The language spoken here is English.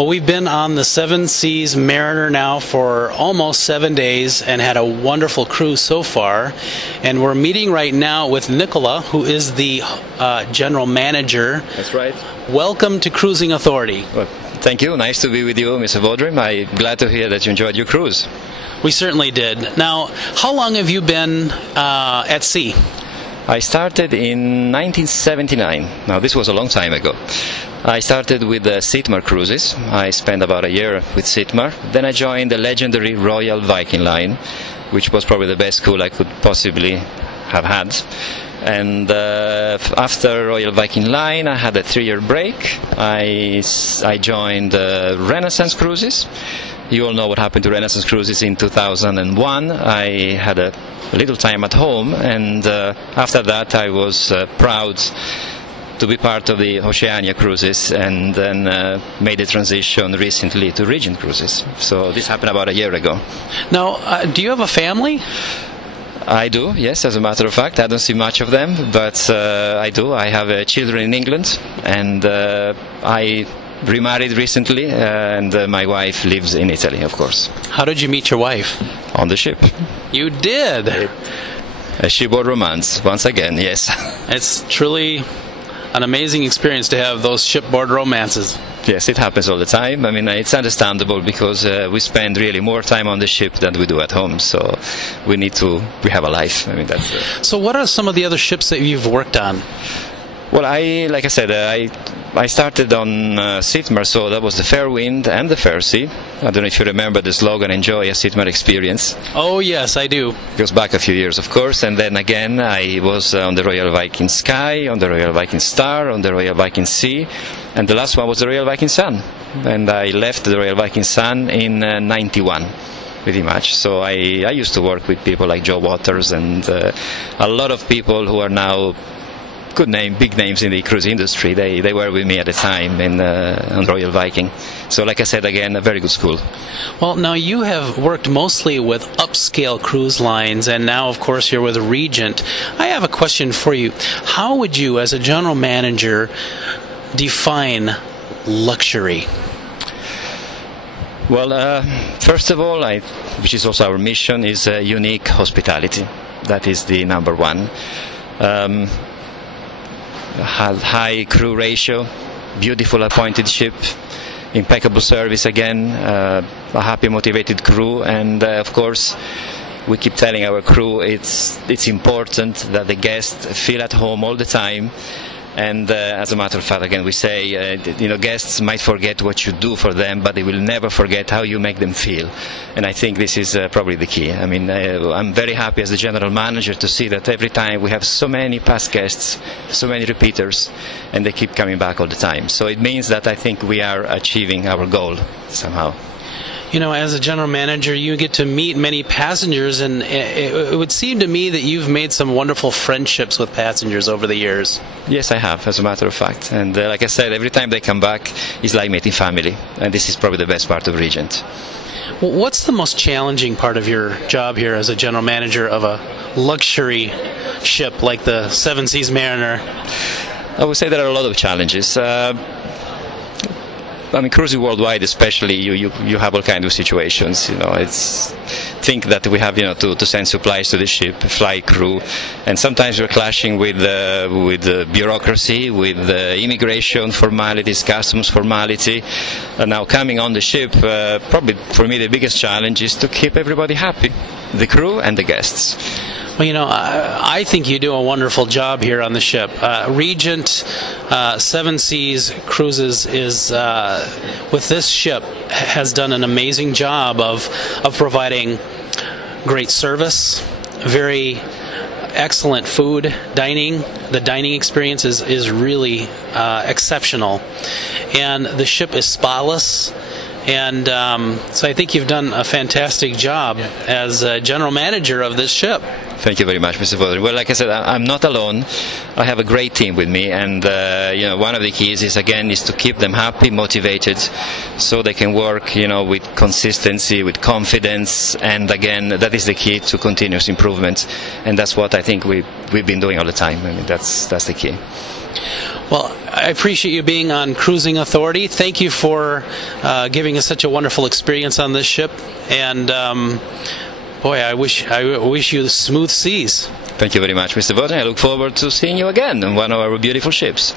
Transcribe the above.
Well, we've been on the Seven Seas Mariner now for almost 7 days and had a wonderful cruise so far. And we're meeting right now with Nicola, who is the general manager. That's right. Welcome to Cruising Authority. Well, thank you. Nice to be with you, Mr. Vaudrym. I'm glad to hear that you enjoyed your cruise. We certainly did. Now, how long have you been at sea? I started in 1979. Now, this was a long time ago. I started with the Sitmar cruises. I spent about a year with Sitmar. Then I joined the legendary Royal Viking Line, which was probably the best school I could possibly have had. And after Royal Viking Line, I had a 3-year break. I joined Renaissance Cruises. You all know what happened to Renaissance Cruises in 2001. I had a little time at home, and after that I was proud to be part of the Oceania Cruises, and then made the transition recently to Regent Cruises. So this happened about a year ago. Now, do you have a family? I do, yes, as a matter of fact. I don't see much of them, but I do. I have children in England, and I remarried recently, and my wife lives in Italy, of course. How did you meet your wife? On the ship. You did? A shipboard romance, once again, yes. It's truly an amazing experience to have those shipboard romances. Yes, it happens all the time. I mean, it's understandable because we spend really more time on the ship than we do at home. So we have a life. I mean, that's. So what are some of the other ships that you've worked on? Well, like I said, I started on Sitmar, so that was the Fair Wind and the Fair Sea. I don't know if you remember the slogan, "Enjoy a Sitmar experience." Oh yes, I do. It goes back a few years, of course, and then again I was on the Royal Viking Sky, on the Royal Viking Star, on the Royal Viking Sea, and the last one was the Royal Viking Sun. And I left the Royal Viking Sun in '91. Pretty much. So I used to work with people like Joe Waters and a lot of people who are now big names in the cruise industry. They were with me at the time on Royal Viking. So like I said, again, a very good school. Well, now you have worked mostly with upscale cruise lines, and now of course you're with Regent. I have a question for you. How would you, as a general manager, define luxury? Well, first of all, which is also our mission, is unique hospitality. That is the number one. High crew ratio, beautiful appointed ship, impeccable service again, a happy, motivated crew, and of course we keep telling our crew it's important that the guests feel at home all the time. And as a matter of fact, again, we say, guests might forget what you do for them, but they will never forget how you make them feel. And I think this is probably the key. I mean, I'm very happy as the general manager to see that every time we have so many past guests, so many repeaters, and they keep coming back all the time. So it means that I think we are achieving our goal somehow. You know, as a general manager, you get to meet many passengers, and it would seem to me that you've made some wonderful friendships with passengers over the years. Yes, I have, as a matter of fact. And like I said, every time they come back, it's like meeting family. And this is probably the best part of Regent. Well, what's the most challenging part of your job here as a general manager of a luxury ship like the Seven Seas Mariner? I would say there are a lot of challenges. I mean, cruising worldwide, especially, you have all kinds of situations. Think that we have, to send supplies to the ship, fly crew, and sometimes we're clashing with bureaucracy, with immigration formalities, customs formality. Now, coming on the ship, probably for me the biggest challenge is to keep everybody happy, the crew and the guests. Well, I think you do a wonderful job here on the ship. Regent Seven Seas Cruises is, with this ship, has done an amazing job of providing great service, very excellent food, dining. The dining experience is really exceptional, and the ship is spotless. And so I think you've done a fantastic job as a general manager of this ship. Thank you very much, Mr. Vodri. Well, like I said, I'm not alone. I have a great team with me, and one of the keys is to keep them happy, motivated, so they can work, with consistency, with confidence, and again, that is the key to continuous improvement, and that's what I think we've been doing all the time. I mean, that's the key. Well, I appreciate you being on Cruising Authority. Thank you for giving us such a wonderful experience on this ship, and boy, I wish you smooth seas. Thank you very much, Mr. Vodri. I look forward to seeing you again on one of our beautiful ships.